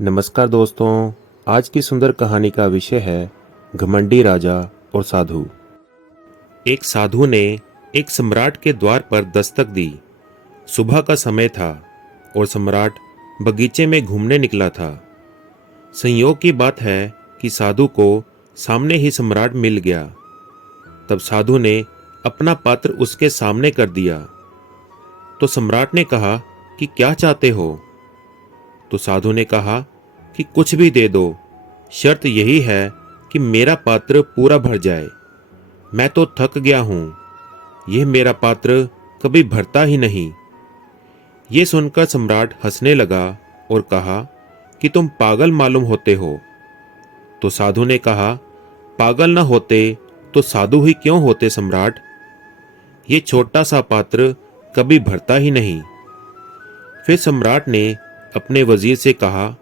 नमस्कार दोस्तों, आज की सुंदर कहानी का विषय है घमंडी राजा और साधु। एक साधु ने एक सम्राट के द्वार पर दस्तक दी। सुबह का समय था और सम्राट बगीचे में घूमने निकला था। संयोग की बात है कि साधु को सामने ही सम्राट मिल गया। तब साधु ने अपना पात्र उसके सामने कर दिया। तो सम्राट ने कहा कि क्या चाहते हो? तो साधु ने कहा कि कुछ भी दे दो, शर्त यही है कि मेरा पात्र पूरा भर जाए। मैं तो थक गया हूं, यह मेरा पात्र कभी भरता ही नहीं। ये सुनकर सम्राट हंसने लगा और कहा कि तुम पागल मालूम होते हो। तो साधु ने कहा, पागल न होते तो साधु ही क्यों होते सम्राट? ये छोटा सा पात्र कभी भरता ही नहीं। फिर सम्राट ने अपने वजीर से कहा,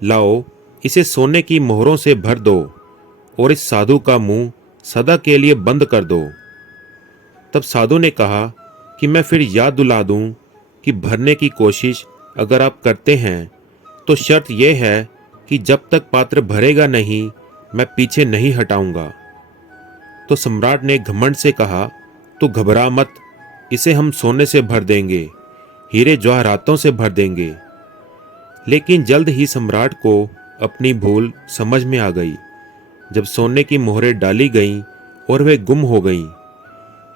लाओ इसे सोने की मोहरों से भर दो और इस साधु का मुंह सदा के लिए बंद कर दो। तब साधु ने कहा कि मैं फिर याद दिला दूं कि भरने की कोशिश अगर आप करते हैं तो शर्त यह है कि जब तक पात्र भरेगा नहीं मैं पीछे नहीं हटाऊंगा। तो सम्राट ने घमंड से कहा, तू घबरा मत, इसे हम सोने से भर देंगे, हीरे जवाहरातों से भर देंगे। लेकिन जल्द ही सम्राट को अपनी भूल समझ में आ गई। जब सोने की मोहरें डाली गईं और वे गुम हो गईं,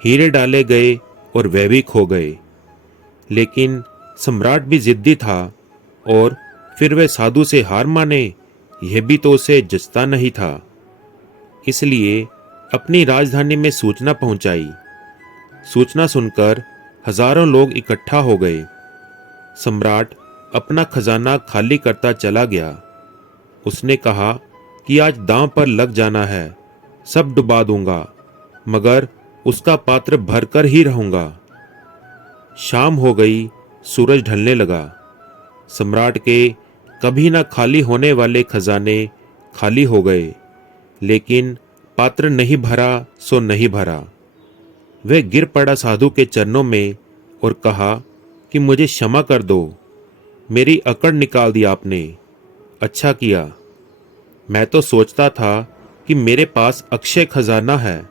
हीरे डाले गए और वे भी खो गए। लेकिन सम्राट भी जिद्दी था और फिर वे साधु से हार माने, यह भी तो उसे जचता नहीं था। इसलिए अपनी राजधानी में सूचना पहुंचाई। सूचना सुनकर हजारों लोग इकट्ठा हो गए। सम्राट अपना खजाना खाली करता चला गया। उसने कहा कि आज दांव पर लग जाना है, सब डुबा दूंगा, मगर उसका पात्र भरकर ही रहूंगा। शाम हो गई, सूरज ढलने लगा। सम्राट के कभी न खाली होने वाले खजाने खाली हो गए, लेकिन पात्र नहीं भरा सो नहीं भरा। वह गिर पड़ा साधु के चरणों में और कहा कि मुझे क्षमा कर दो, मेरी अकड़ निकाल दी आपने, अच्छा किया। मैं तो सोचता था कि मेरे पास अक्षय खजाना है,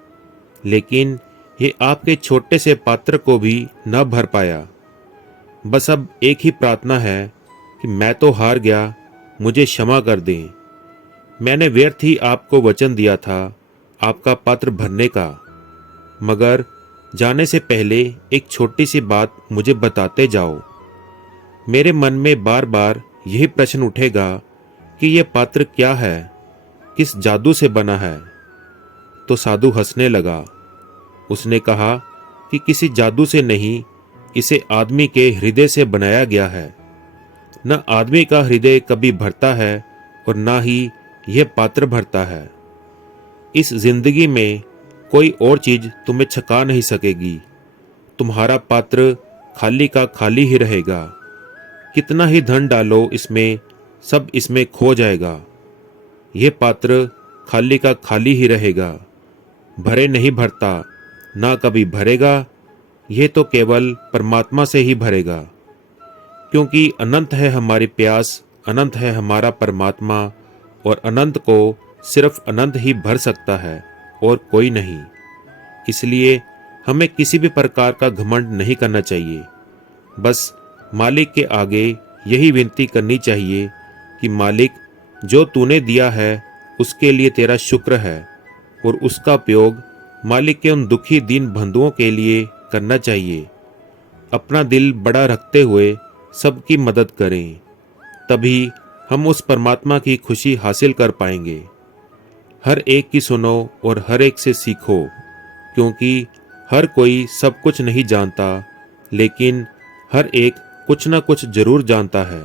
लेकिन ये आपके छोटे से पात्र को भी न भर पाया। बस अब एक ही प्रार्थना है कि मैं तो हार गया, मुझे क्षमा कर दें। मैंने व्यर्थ ही आपको वचन दिया था आपका पात्र भरने का, मगर जाने से पहले एक छोटी सी बात मुझे बताते जाओ। मेरे मन में बार बार यही प्रश्न उठेगा कि यह पात्र क्या है, किस जादू से बना है। तो साधु हंसने लगा। उसने कहा कि किसी जादू से नहीं, इसे आदमी के हृदय से बनाया गया है। न आदमी का हृदय कभी भरता है और न ही यह पात्र भरता है। इस जिंदगी में कोई और चीज तुम्हें छका नहीं सकेगी। तुम्हारा पात्र खाली का खाली ही रहेगा। कितना ही धन डालो इसमें, सब इसमें खो जाएगा। यह पात्र खाली का खाली ही रहेगा, भरे नहीं भरता, ना कभी भरेगा। यह तो केवल परमात्मा से ही भरेगा, क्योंकि अनंत है हमारी प्यास, अनंत है हमारा परमात्मा, और अनंत को सिर्फ अनंत ही भर सकता है और कोई नहीं। इसलिए हमें किसी भी प्रकार का घमंड नहीं करना चाहिए। बस मालिक के आगे यही विनती करनी चाहिए कि मालिक, जो तूने दिया है उसके लिए तेरा शुक्र है, और उसका उपयोग मालिक के उन दुखी दीन बंधुओं के लिए करना चाहिए। अपना दिल बड़ा रखते हुए सबकी मदद करें, तभी हम उस परमात्मा की खुशी हासिल कर पाएंगे। हर एक की सुनो और हर एक से सीखो, क्योंकि हर कोई सब कुछ नहीं जानता, लेकिन हर एक कुछ न कुछ जरूर जानता है।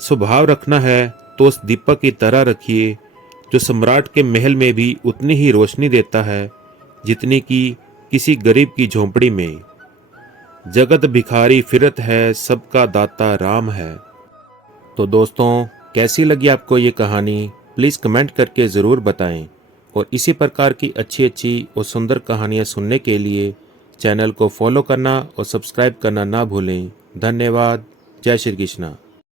स्वभाव रखना है तो उस दीपक की तरह रखिए, जो सम्राट के महल में भी उतनी ही रोशनी देता है जितनी कि किसी गरीब की झोंपड़ी में। जगत भिखारी फिरत है, सबका दाता राम है। तो दोस्तों, कैसी लगी आपको ये कहानी? प्लीज़ कमेंट करके ज़रूर बताएं, और इसी प्रकार की अच्छी अच्छी और सुंदर कहानियाँ सुनने के लिए चैनल को फॉलो करना और सब्सक्राइब करना ना भूलें। धन्यवाद। जय श्री कृष्णा।